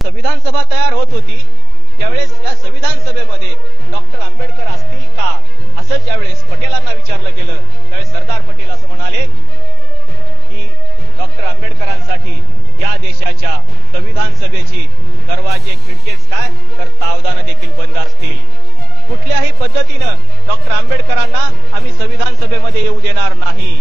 संविधान सभा तयार होत होती त्यावेळेस या संविधान सभेमध्ये डॉक्टर आंबेडकर असतील का असं ज्यावेळेस पटेलांना विचारलं गेलं त्यावेळेस सरदार पटेल असं म्हणाले की डॉक्टर आंबेडकरांसाठी या देशाच्या संविधान सभेची दरवाजे खिडकेच काय तर तावदानं देखील बंद असतील. कुठल्याही पद्धतीनं डॉक्टर आंबेडकरांना आम्ही संविधान सभेमध्ये येऊ देणार नाही.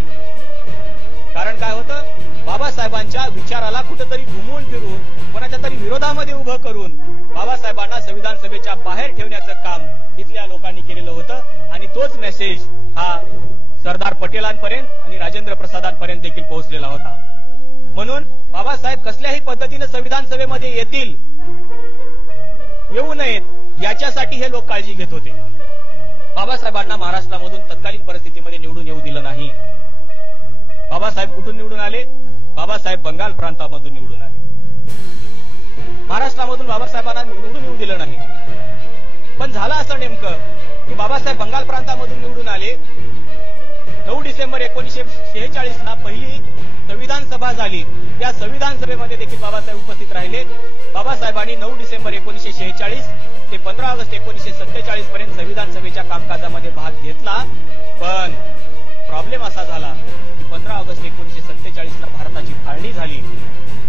कारण काय होतं, बाबासाहेबांच्या विचाराला कुठेतरी घुमवून फिरून कोणाच्या तरी विरोधामध्ये उभं करून बाबासाहेबांना संविधान सभेच्या बाहेर ठेवण्याचं काम इथल्या लोकांनी केलेलं होतं आणि तोच मेसेज हा सरदार पटेलांपर्यंत आणि राजेंद्र प्रसादांपर्यंत देखील पोहोचलेला होता. म्हणून बाबासाहेब कसल्याही पद्धतीने संविधान सभेमध्ये येतील येऊ नयेत याच्यासाठी हे लोक काळजी घेत होते. बाबासाहेबांना महाराष्ट्रामधून तत्कालीन परिस्थितीमध्ये निवडून येऊ दिलं नाही. बाबासाहेब कुठून निवडून आले? बाबासाहेब बंगाल प्रांतामधून निवडून आले. महाराष्ट्रामधून बाबासाहेबांना निवडून येऊ दिलं नाही. पण झालं असं नेमकं की बाबासाहेब बंगाल प्रांतामधून निवडून आले. 9 डिसेंबर 1946 ला पहिली संविधान सभा झाली. त्या संविधान सभेमध्ये देखील बाबासाहेब उपस्थित राहिले. बाबासाहेबांनी 9 डिसेंबर 1946 ते 15 ऑगस्ट 1947 पर्यंत संविधान सभेच्या कामकाजामध्ये भाग घेतला. पण प्रॉब्लेम असा झाला की 15 ऑगस्ट 1947 ला भारताची फाळणी झाली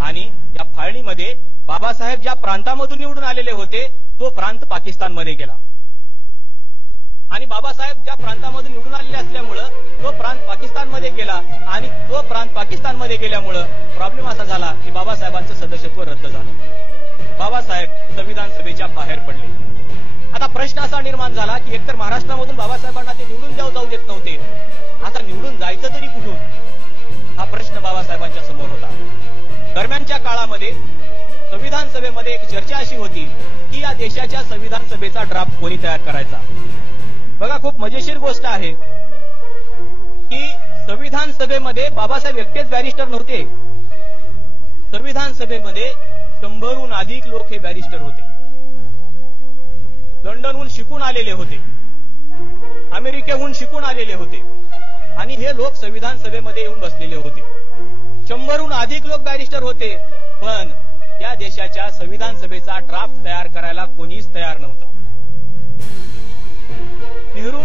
आणि या फाळणीमध्ये बाबासाहेब ज्या प्रांतामधून निवडून आलेले होते तो प्रांत पाकिस्तानमध्ये गेला आणि बाबासाहेब ज्या प्रांतामधून निवडून आलेले असल्यामुळं तो प्रांत पाकिस्तानमध्ये गेला आणि तो प्रांत पाकिस्तानमध्ये गेल्यामुळं प्रॉब्लेम असा झाला की बाबासाहेबांचं सदस्यत्व रद्द झालं. बाबासाहेब संविधान सभेच्या बाहेर पडले. आता प्रश्न असा निर्माण झाला की एकतर महाराष्ट्रामधून बाबासाहेबांना ते निवडून जाऊ देत नव्हते. आता निवडून जायचं तरी कुठून हा प्रश्न बाबासाहेबांच्या समोर होता. दरम्यानच्या काळामध्ये संविधान सभेमध्ये एक चर्चा अशी होती की या देशाच्या संविधान सभेचा ड्राफ्ट कोणी तयार करायचा. बघा, खूप मजेशीर गोष्ट आहे की संविधान सभेमध्ये बाबासाहेब एकटेच बॅरिस्टर नव्हते. संविधान सभेमध्ये 100हून अधिक लोक हे बॅरिस्टर होते. लंडनहून शिकून आलेले होते, अमेरिकेहून शिकून आलेले होते आणि हे लोक संविधान सभेमध्ये येऊन बसलेले होते. 100हून अधिक लोक बॅरिस्टर होते. पण या देशाच्या संविधान सभेचा ड्राफ्ट तयार करायला कोणीच तयार नव्हतं. नेहरू,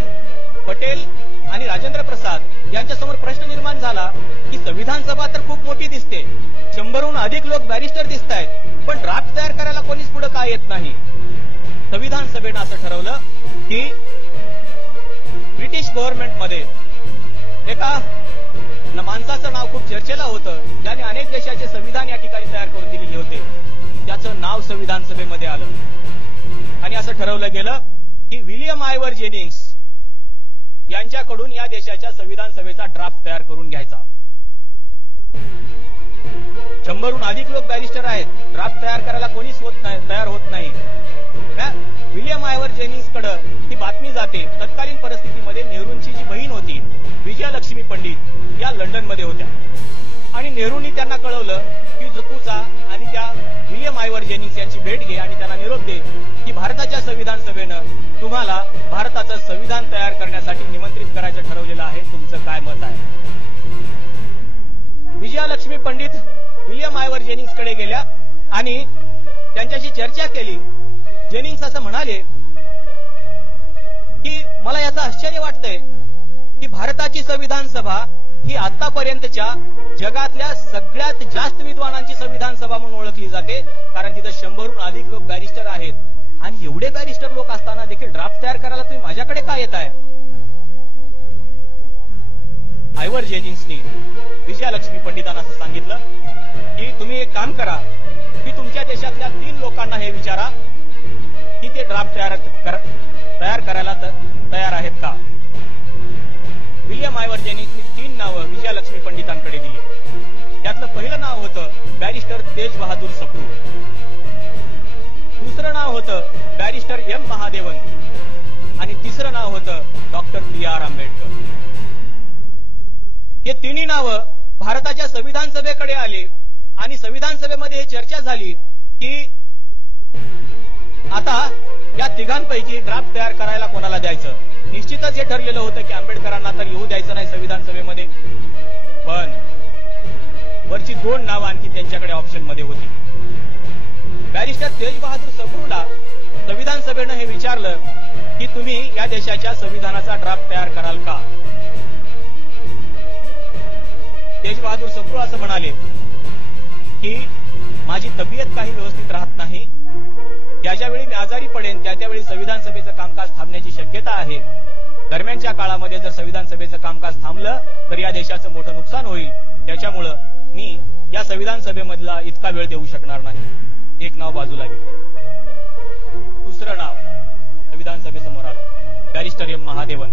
पटेल आणि राजेंद्र प्रसाद यांच्यासमोर प्रश्न निर्माण झाला की संविधान सभा तर खूप मोठी दिसते, 100हून अधिक लोक बॅरिस्टर दिसत आहेत, पण ड्राफ्ट तयार करायला कोणीच पुढे काय येत नाही. संविधान सभेनं असं ठरवलं की ब्रिटिश गव्हर्नमेंटमध्ये एका माणसाचं नाव खूप चर्चेला होतं, ज्याने अनेक देशाचे संविधान या ठिकाणी तयार करून दिलेले होते. त्याचं नाव संविधान सभेमध्ये आलं आणि असं ठरवलं गेलं की विलियम आयवर जेनिंग्स यांच्याकडून या देशाच्या संविधान सभेचा ड्राफ्ट तयार करून घ्यायचा. 100हून अधिक लोक बॅरिस्टर आहेत, ड्राफ्ट तयार करायला कोणीच तयार होत नाही. विलियम आयवर जेनिंग्स कडे ही बातमी जाते. तत्कालीन परिस्थितीमध्ये नेहरूंची जी बहीण होती विजयालक्ष्मी पंडित या लंडनमध्ये होत्या आणि नेहरूंनी त्यांना कळवलं की तू जा आणि त्या विलियम आयवर जेनिंग्स यांची भेट घे आणि त्यांना निरोप दे की भारताच्या संविधान सभेनं तुम्हाला भारताचं संविधान तयार करण्यासाठी निमंत्रित करायचं ठरवलेलं आहे, तुमचं काय मत आहे. विजयालक्ष्मी पंडित विलियम आयवर जेनिंग्स कडे गेल्या आणि त्यांच्याशी चर्चा केली. जेनिंग्स असं म्हणाले की मला याचं आश्चर्य वाटतंय की भारताची संविधान सभा ही आतापर्यंतच्या जगातल्या सगळ्यात जास्त विद्वानांची संविधान सभा म्हणून ओळखली जाते, कारण तिथं 100हून अधिक लोक बॅरिस्टर आहेत आणि एवढे बॅरिस्टर लोक असताना देखील ड्राफ्ट तयार करायला तुम्ही माझ्याकडे काय येत आहे. आयवर जेनिंग्सनी विजयालक्ष्मी पंडितांना असं सांगितलं की तुम्ही एक काम करा की तुमच्या देशातल्या 3 लोकांना हे विचारा की ते ड्राफ्ट तयार करायला तयार आहेत का. विलियम आयवर जेनिंग्सनी 3 नावं विजयालक्ष्मी पंडितांकडे दिली. त्यातलं पहिलं नाव होतं बॅरिस्टर तेज बहादूर सप्रू, दुसरं नाव होतं बॅरिस्टर एम महादेवन आणि तिसरं नाव होतं डॉक्टर B.R. आंबेडकर. हे तिन्ही नावं भारताच्या संविधान सभेकडे आले आणि संविधान सभेमध्ये चर्चा झाली की आता या तिघांपैकी ड्राफ्ट तयार करायला कोणाला द्यायचं. निश्चितच हे ठरलेलं होतं की आंबेडकरांना तर येऊ द्यायचं नाही संविधान सभेमध्ये, पण वरची 2 नावं आणखी त्यांच्याकडे ऑप्शन मध्ये होती. बॅरिस्टर तेज बहादूर सप्रूला संविधान सभेनं हे विचारलं की तुम्ही या देशाच्या संविधानाचा ड्राफ्ट तयार कराल का? तेज बहादूर सप्रू असं म्हणाले की माझी तब्येत काही व्यवस्थित राहत नाही, ज्यावेळी मी आजारी पडेन त्यावेळी संविधान सभेचं कामकाज थांबण्याची शक्यता आहे. दरम्यानच्या काळामध्ये जर संविधान सभेचं कामकाज थांबलं तर या देशाचं मोठं नुकसान होईल. त्याच्यामुळं मी या संविधान सभेमधला इतका वेळ देऊ शकणार नाही. एक नाव बाजूला गेलं. दुसरं नाव संविधान सभेसमोर आलं, barrister M Mahadevan.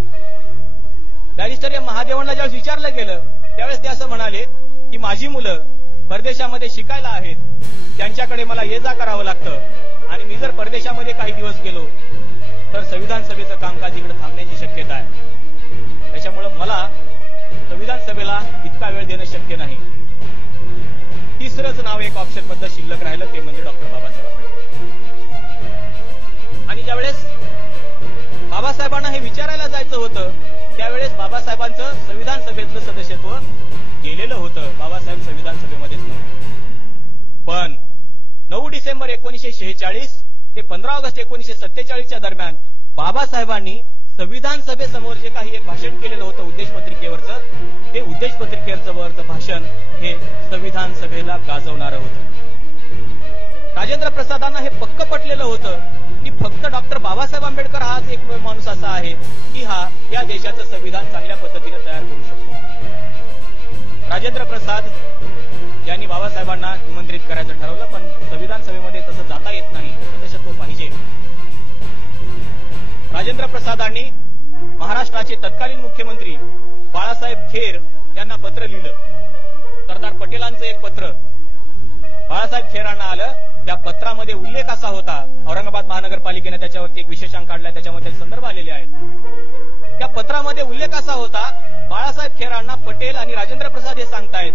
Barrister M महादेवनला ज्यावेळेस विचारलं गेलं त्यावेळेस ते असं म्हणाले की माझी मुलं परदेशामध्ये शिकायला आहेत, त्यांच्याकडे मला ये जा करावं लागतं आणि मी जर परदेशामध्ये काही दिवस गेलो तर संविधान सभेचं कामकाज इकडे थांबण्याची शक्यता आहे. त्याच्यामुळे मला संविधान सभेला इतका वेळ देणं शक्य नाही. तिसरंच नाव एक ऑप्शन मधलं शिल्लक राहिलं ते म्हणजे डॉक्टर बाबासाहेब आंबेडकर. आणि ज्यावेळेस बाबासाहेबांना हे विचारायला जायचं होतं त्यावेळेस बाबासाहेबांचं संविधान सभेतलं सदस्यत्व गेलेलं होतं. बाबासाहेब संविधान सभेमध्येच नव्हते. पण 9 डिसेंबर 1946 ते 15 ऑगस्ट 1947 दरम्यान बाबासाहेबांनी संविधान सभेसमोर जे काही एक भाषण केलेलं होतं उद्देशपत्रिकेवरचं, ते उद्देशपत्रिकेवरचं भाषण हे संविधान सभेला गाजवणारं होतं. राजेंद्र प्रसादांना हे पक्क पटलेलं होतं की फक्त डॉक्टर बाबासाहेब आंबेडकर हाच एक माणूस असा आहे की हा या देशाचं संविधान चांगल्या पद्धतीने तयार करू शकतो. राजेंद्र प्रसाद यांनी बाबासाहेबांना निमंत्रित करायचं ठरवलं, पण संविधान सभेमध्ये तसं जाता येत नाही, सदस्यत्व पाहिजे. राजेंद्र प्रसादांनी महाराष्ट्राचे तत्कालीन मुख्यमंत्री बाळासाहेब खेर यांना पत्र लिहिलं. सरदार पटेलांचं एक पत्र बाळासाहेब खेरांना आलं. त्या पत्रामध्ये उल्लेख असा होता, औरंगाबाद महानगरपालिकेने त्याच्यावरती एक विशेषांक काढलाय, त्याच्यामध्ये संदर्भ आलेले आहेत. त्या पत्रामध्ये उल्लेख असा होता, बाळासाहेब खेरांना पटेल आणि राजेंद्र प्रसाद हे सांगतायत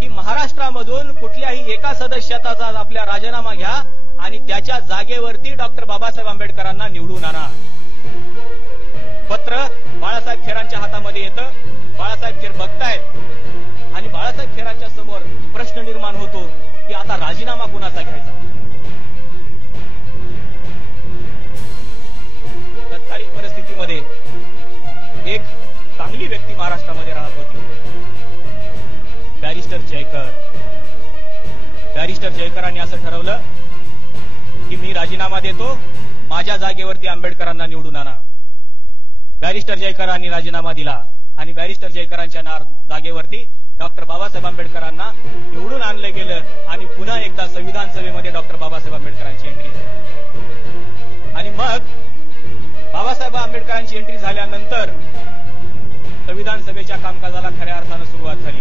की महाराष्ट्रामधून कुठल्याही एका सदस्याचा आपल्या राजीनामा घ्या आणि त्याच्या जागेवरती डॉक्टर बाबासाहेब आंबेडकरांना निवडून आणा. पत्र बाळासाहेब खेरांच्या हातामध्ये येतं. बाळासाहेब खेर बघतायत आणि बाळासाहेब खेरांच्या समोर प्रश्न निर्माण होतो की आता राजीनामा कुणाचा घ्यायचा. तत्कालीन परिस्थितीमध्ये एक चांगली व्यक्ती महाराष्ट्रामध्ये राहत होती, बॅरिस्टर जयकर. बॅरिस्टर जयकरांनी असं ठरवलं की मी राजीनामा देतो, माझ्या जागेवरती आंबेडकरांना निवडून आणा. बॅरिस्टर जयकरांनी राजीनामा दिला आणि बॅरिस्टर जयकरांच्या जागेवरती डॉक्टर बाबासाहेब आंबेडकरांना निवडून आणलं गेलं आणि पुन्हा एकदा संविधान सभेमध्ये डॉक्टर बाबासाहेब आंबेडकरांची एंट्री झाली. आणि मग बाबासाहेब आंबेडकरांची एंट्री झाल्यानंतर संविधान सभेच्या कामकाजाला खऱ्या अर्थानं सुरुवात झाली.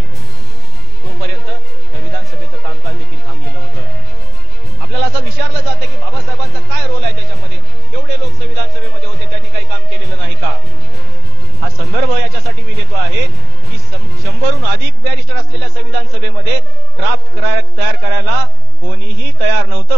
तोपर्यंत संविधान सभेचं कामकाज देखील थांबलेलं होतं. आपल्याला असं विचारलं जातं की बाबासाहेबांचा काय रोल आहे त्याच्यामध्ये, एवढे लोक संविधान सभेमध्ये होते, त्यांनी काही काम केलेलं नाही का? हा संदर्भ याच्यासाठी मी देतो आहे की 100हून अधिक बॅरिस्टर असलेल्या संविधान सभेमध्ये ड्राफ्ट तयार करायला कोणीही तयार नव्हतं.